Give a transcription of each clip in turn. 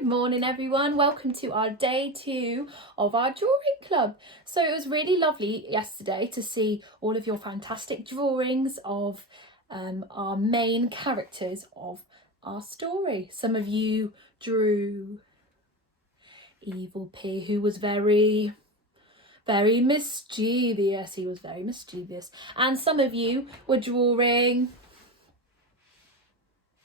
Good morning everyone, welcome to our day 2 of our drawing club. So it was really lovely yesterday to see all of your fantastic drawings of our main characters of our story. Some of you drew Evil P, who was very mischievous. He was very mischievous. And some of you were drawing,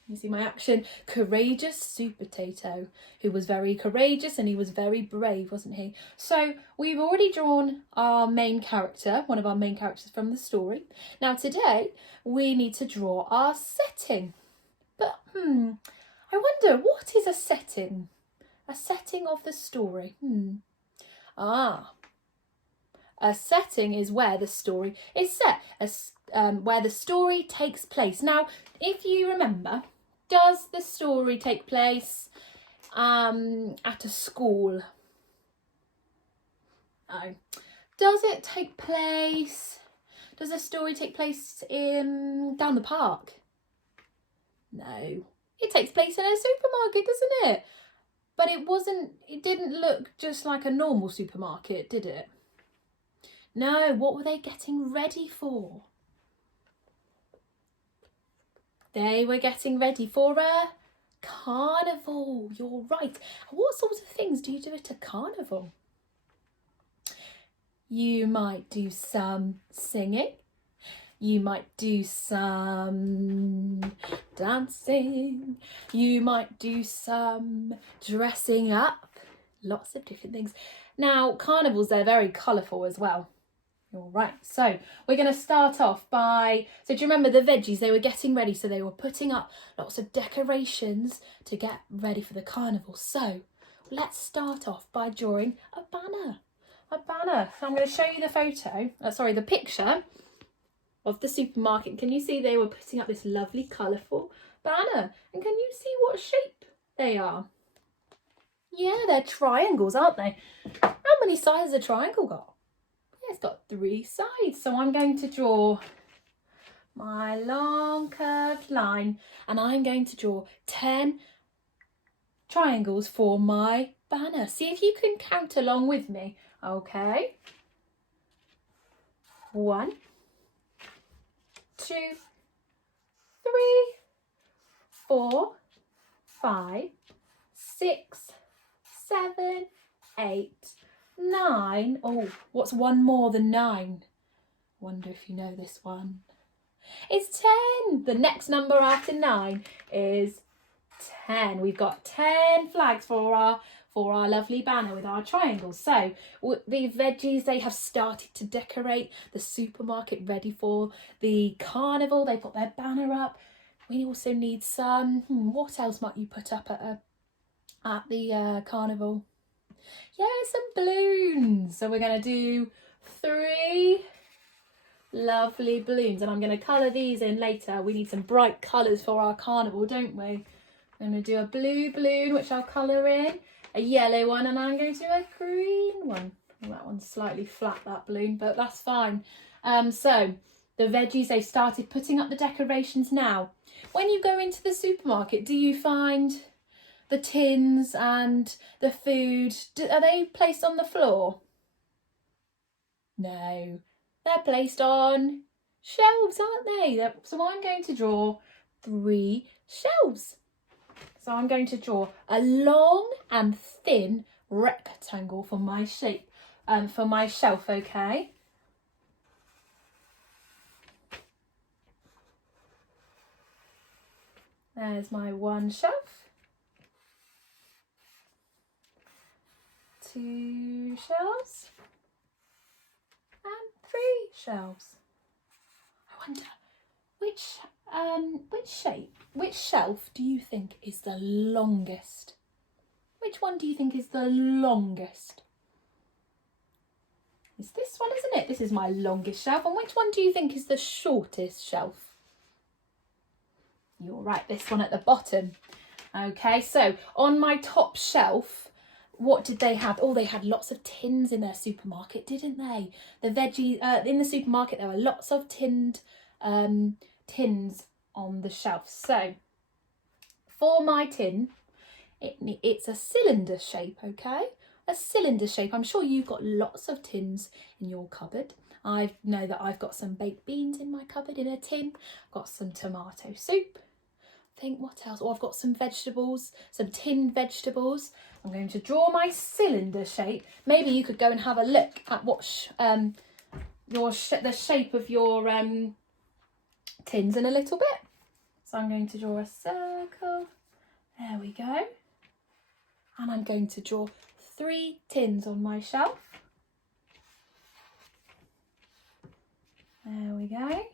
you see my action, Courageous Sweet Potato, who was very courageous and he was very brave, wasn't he? So we've already drawn our main character, one of our main characters from the story. Now today we need to draw our setting. But I wonder, what is a setting? A setting of the story. A setting is where the story is set, where the story takes place. Now, if you remember, does the story take place at a school? No. Does it take place? Does the story take place down the park? No. It takes place in a supermarket, doesn't it? But it didn't look just like a normal supermarket, did it? No, what were they getting ready for? They were getting ready for a carnival. You're right. What sorts of things do you do at a carnival? You might do some singing. You might do some dancing. You might do some dressing up. Lots of different things. Now, carnivals, they're very colourful as well. All right, so we're going to start off by, so do you remember the veggies? They were getting ready, so they were putting up lots of decorations to get ready for the carnival. So let's start off by drawing a banner. So I'm going to show you the the picture of the supermarket. Can you see they were putting up this lovely colourful banner? And can you see what shape they are? Yeah, they're triangles, aren't they? How many sides has a triangle got? It's got 3 sides, so I'm going to draw my long curved line and I'm going to draw 10 triangles for my banner. See if you can count along with me. Okay. 1, 2, 3, 4, 5, 6, 7, 8, 9. Oh, what's one more than 9? Wonder if you know this one. It's 10. The next number after 9 is 10. We've got 10 flags for our lovely banner with our triangles. So the veggies, they have started to decorate the supermarket ready for the carnival. They've got their banner up. We also need some, what else might you put up at the carnival? Yeah, some balloons. So we're going to do 3 lovely balloons and I'm going to colour these in later. We need some bright colours for our carnival, don't we? I'm going to do a blue balloon, which I'll colour in, a yellow one, and I'm going to do a green one. Well, that one's slightly flat, that balloon, but that's fine. So the veggies, they've started putting up the decorations now. When you go into the supermarket, do you find the tins and the food, are they placed on the floor? No, they're placed on shelves, aren't they? So I'm going to draw 3 shelves. So I'm going to draw a long and thin rectangle for my shape, for my shelf, okay? There's my 1 shelf. 2 shelves and 3 shelves. I wonder which shelf do you think is the longest? Which one do you think is the longest? It's this one, isn't it? This is my longest shelf. And which one do you think is the shortest shelf? You're right, this one at the bottom. Okay, so on my top shelf, what did they have? Oh, they had lots of tins in their supermarket, didn't they? The veggie in the supermarket, there were lots of tins on the shelf. So for my tin, It's a cylinder shape, okay? A cylinder shape. I'm sure you've got lots of tins in your cupboard. I know that I've got some baked beans in my cupboard in a tin. I've got some tomato soup. Think what else? Oh, I've got some vegetables, some tinned vegetables. I'm going to draw my cylinder shape. Maybe you could go and have a look at what the shape of your tins in a little bit. So I'm going to draw a circle. There we go. And I'm going to draw 3 tins on my shelf. There we go.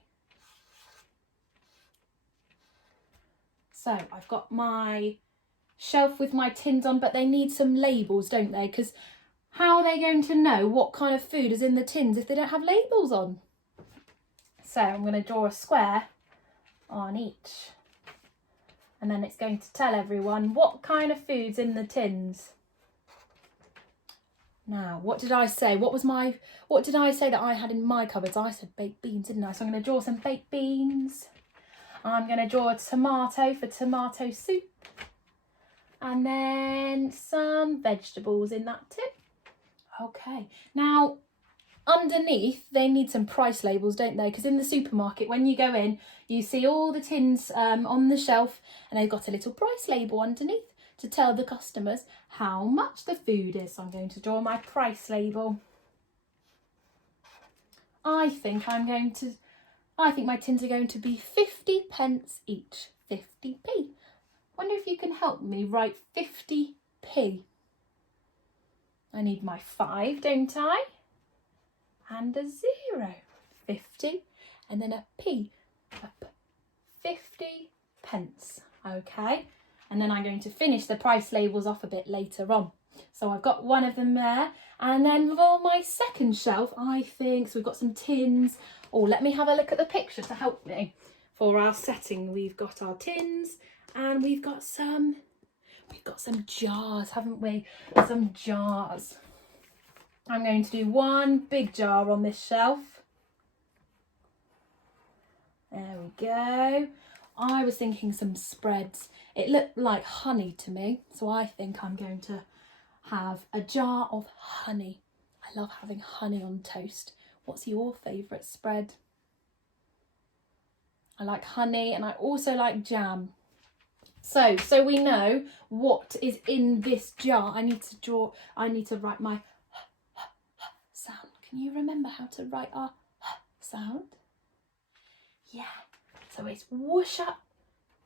So I've got my shelf with my tins on, but they need some labels, don't they? Because how are they going to know what kind of food is in the tins if they don't have labels on? So I'm going to draw a square on each. And then it's going to tell everyone what kind of food's in the tins. Now, what did I say? What did I say that I had in my cupboards? I said baked beans, didn't I? So I'm going to draw some baked beans. I'm going to draw a tomato for tomato soup. And then some vegetables in that tin. Okay. Now, underneath, they need some price labels, don't they? Because in the supermarket, when you go in, you see all the tins on the shelf and they've got a little price label underneath to tell the customers how much the food is. So I'm going to draw my price label. I think my tins are going to be 50p each. 50p. Wonder if you can help me write 50p. I need my 5, don't I? And a 0. 50 and then a p. 50p. Okay. And then I'm going to finish the price labels off a bit later on. So I've got one of them there. And then for my second shelf, I think, so we've got some tins. Oh, let me have a look at the picture to help me. For our setting, we've got our tins and we've got some jars, haven't we? Some jars. I'm going to do one big jar on this shelf. There we go. I was thinking some spreads. It looked like honey to me, so I think I'm going to have a jar of honey. I love having honey on toast. What's your favourite spread? I like honey and I also like jam. So we know what is in this jar. I need to write my sound. Can you remember how to write our sound? Yeah. So it's whoosh up,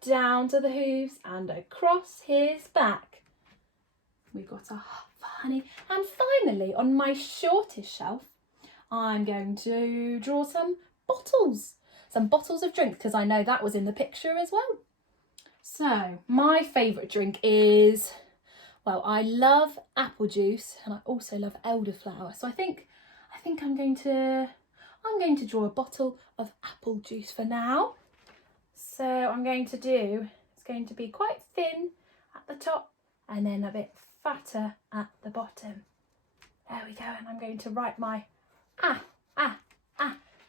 down to the hooves and across his back. We've got a honey. And finally, on my shortest shelf, I'm going to draw some bottles of drink, because I know that was in the picture as well. So my favourite drink is, well, I love apple juice and I also love elderflower. So I think I'm going to draw a bottle of apple juice for now. So it's going to be quite thin at the top and then a bit fatter at the bottom. There we go. And I'm going to write my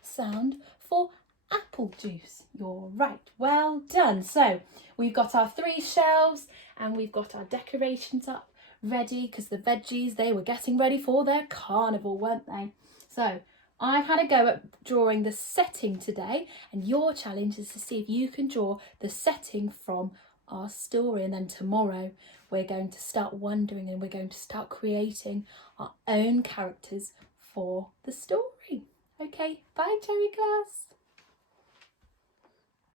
sound for apple juice. You're right. Well done. So we've got our 3 shelves and we've got our decorations up ready, because the veggies, they were getting ready for their carnival, weren't they? So I've had a go at drawing the setting today, and your challenge is to see if you can draw the setting from our story. And then tomorrow we're going to start wondering and we're going to start creating our own characters for the story. Okay, bye Cherry class.